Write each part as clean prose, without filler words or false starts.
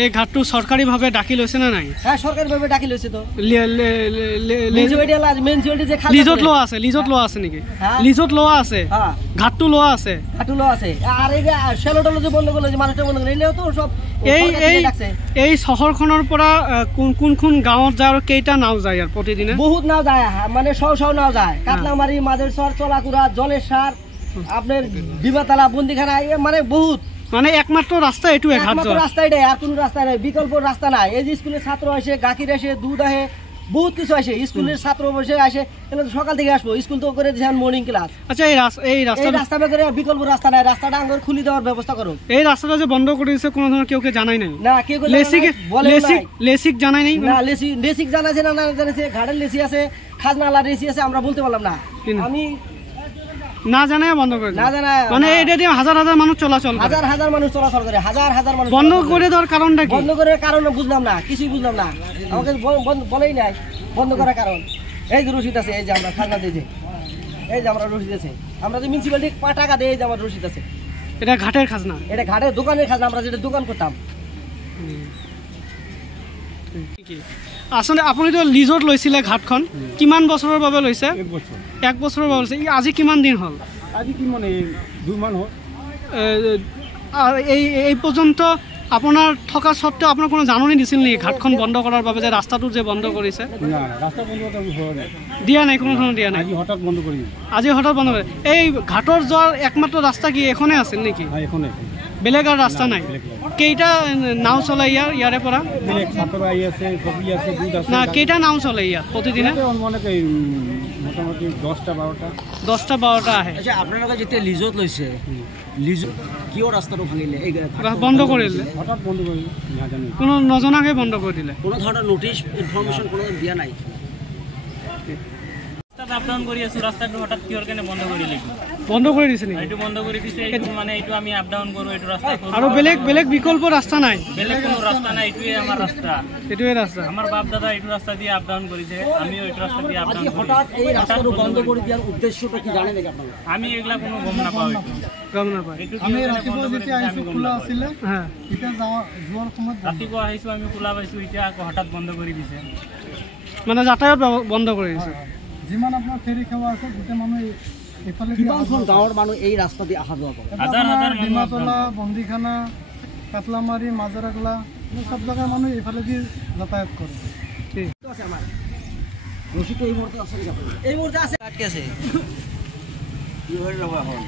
এই ঘাটটো সৰকাৰিভাবে ডাকি লৈছে না নাই? হ্যাঁ সৰকাৰিভাবে ডাকি লৈছে তো। লিজত লোৱা আছে, লিজত লোৱা আছে নেকি? লিজত লোৱা আছে, ঘাটটো লোৱা আছে, ঘাটটো লোৱা আছে। আৰ এই যে শেলটল যে বন্ধ কৰলো, যে মানুষটা বন্ধ কৰলো, এলেও তো সব এই শহৰখনৰ পৰা কোন গাঁৱত যায় আৰু কেইটা নাও যায় ইয়াৰ প্ৰতিদিনে? বহুত নাও যায়, মানে শও নাও যায়। কাতলামারি, মাঝেরচর, চলাকুড়া, জলেশ্বর, আপনার বিমাতলা, বন্দিখানা, মানে বহুত। মানে একমাত্র রাস্তা এটুয়ে, একমাত্র রাস্তা এটাই, আর কোনো রাস্তা নাই, বিকল্প রাস্তা নাই। এই যে স্কুলের ছাত্র আসে, গাখির আসে, দুধ আসে, বহুত কিছু আসে। স্কুলের ছাত্র বসে আসে, সকাল থেকে আসবো, স্কুল তো করে দিয়েছেন মর্নিং ক্লাস। আচ্ছা এই রাস্তা করে বিকল্প রাস্তা নাই, রাস্তাটা আঙ্গুর খুলে দেওয়ার ব্যবস্থা করুন। এই রাস্তাটা যে বন্ধ করে দিয়েছে কোনো ধরনের কেউকে জানাই নাই? না, কেউ লেসিক জানাই নাই? না, লেসিক জানাছে না, জানাছে ঘাটের লেসি আছে, খাজনালা লেসি আছে, আমরা বলতে পারলাম না। আমি না জানাই বন্ধ করে, না জানাই, মানে এটা দিয়ে হাজার মানুষ চলাচল, হাজার মানুষ চলাচল করে, হাজার মানুষ বন্ধ করে দেওয়ার কারণটা কি? বন্ধ করার কারণ বুঝলাম না, কিছুই বুঝলাম না। আমাকে বলেই নাই বন্ধ করার কারণ। এই যে রসিদ আছে, এই যে আমরা খাজনা দিয়েছি, এই যে আমরা রসিদ আছে, আমরা যে মিউনিসিপ্যালিটি টাকা দিয়ে, এই যে আমার রসিদ আছে। এটা ঘাটের খাজনা, এটা ঘাটের দোকানের খাজনা, আমরা যেটা দোকান করতাম। আসলে আপুনি তো লিজত লৈছিলে ঘাটখন, কিমান বছৰৰ বাবে লৈছে? এক বছৰৰ বাবে লৈছে। আজি কিমান দিন হ'ল? আজি কি মানে 2 মাহ হ'ল। এই পৰ্যন্ত আপোনাৰ থকা সত্ত্বেও আপোনাৰ কোনো জাননী দিছিল নেকি ঘাটখন বন্ধ কৰাৰ বাবে, যে ৰাস্তাটো যে বন্ধ কৰিছে? না, ৰাস্তা বন্ধ হোৱা নাই, দিয়া নাই, কোনো ধৰণৰ দিয়া নাই। আজি হঠাৎ বন্ধ কৰি দিছে। আজি হঠাৎ বন্ধ কৰে। এই ঘাটৰ যোৱাৰ একমাত্ৰ ৰাস্তা কি এখনে আছিল নেকি? এখনে, বেলেগ আৰ ৰাস্তা নাই? কেইটা নাও চলে ইয়াৰে পৰা? বেলেগ ছাত্ৰ আহি আছে, কবি আছে, দুধ আছে। না, কেইটা নাও চলে ইয়াত প্ৰতিদিনে? মোটামুটি 10টা-12টা আহে। আচ্ছা, আপোনালোকে যেতিয়া লিজত লৈছে, লিজত কিয় ৰাস্তাটো ভাঙিলে? বন্ধ কৰিলে, হঠাৎ বন্ধ কৰিলে, নাজানো, কোনো নজনাকে বন্ধ কৰি দিলে। কোনো ধৰণৰ নোটিছ ইনফৰমেশ্যন কোনো দিয়া নাই। আপডাউন কৰি আছো, ৰাস্তাটো হঠাৎ কিহৰ কাৰণে বন্ধ কৰি দিলে? বন্ধ কৰি দিছে নেকি? এইটো বন্ধ কৰি দিছে, এইটো মানে এইটো আমি আপডাউন কৰো, এইটো ৰাস্তা আৰু বেলেগ বিকল্প ৰাস্তা নাই? বেলেগ কোনো ৰাস্তা নাই, এইটোৱে আমাৰ ৰাস্তা, এইটোৱে ৰাস্তা। আমাৰ বাপ দাদা এইটো ৰাস্তা দিয়ে আপডাউন কৰিছে, আমিও এইটো ৰাস্তা দিয়ে আপডাউন কৰি। হঠাৎ এই ৰাস্তাটো বন্ধ কৰি দিয়াৰ উদ্দেশ্যটো কি জানে নেকি আপোনালোকে? আমি এগুলা কোনো গম নাপাওঁ, গম নাপায়। আমি ৰাতিপুৱা যেতিয়া আহিছোঁ খোলা আছিলে, হ্যাঁ, এতিয়া যোৱাৰ সময়ত ৰাতিপুৱা আহিছোঁ, আমি খোলা পাইছোঁ, এতিয়া আকৌ হঠাৎ বন্ধ কৰি দিছে, মানে যাতায়াত বন্ধ কৰি দিছে। যিমান আপোনাৰ ফেৰী সেৱা আছে, গোটেই মানুহ এইফালে কিমানখন গাঁৱৰ মানুহ এই ৰাস্তা দি অহা যোৱা কৰে? হাজাৰ ডিমাতলা, বন্দিখানা, কাতলামারি, মাজারাগলা, সব জায়গার মানুষ এইফালে দিয়ে যাতায়াত করে। রশিদটো এই মুহূর্তে আছে, এই মুহূর্তে আছে, আটকে আছে। কি হয়ে যাবো এখন?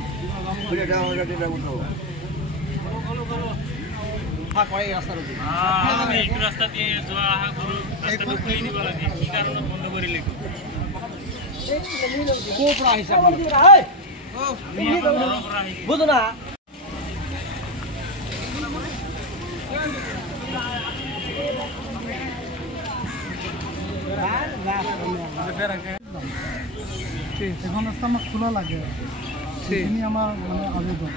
এটা আমি এইটো ৰাস্তা দিয়ে যোৱা অহা কৰোঁ, ৰাস্তাটো খুলি দিব লাগে, কি কাৰণত বন্ধ কৰিলে? বুঝো না, এখন ৰাস্তা আমাৰ খোলা লাগে, সেখানে আমাৰ মানে আবেদন।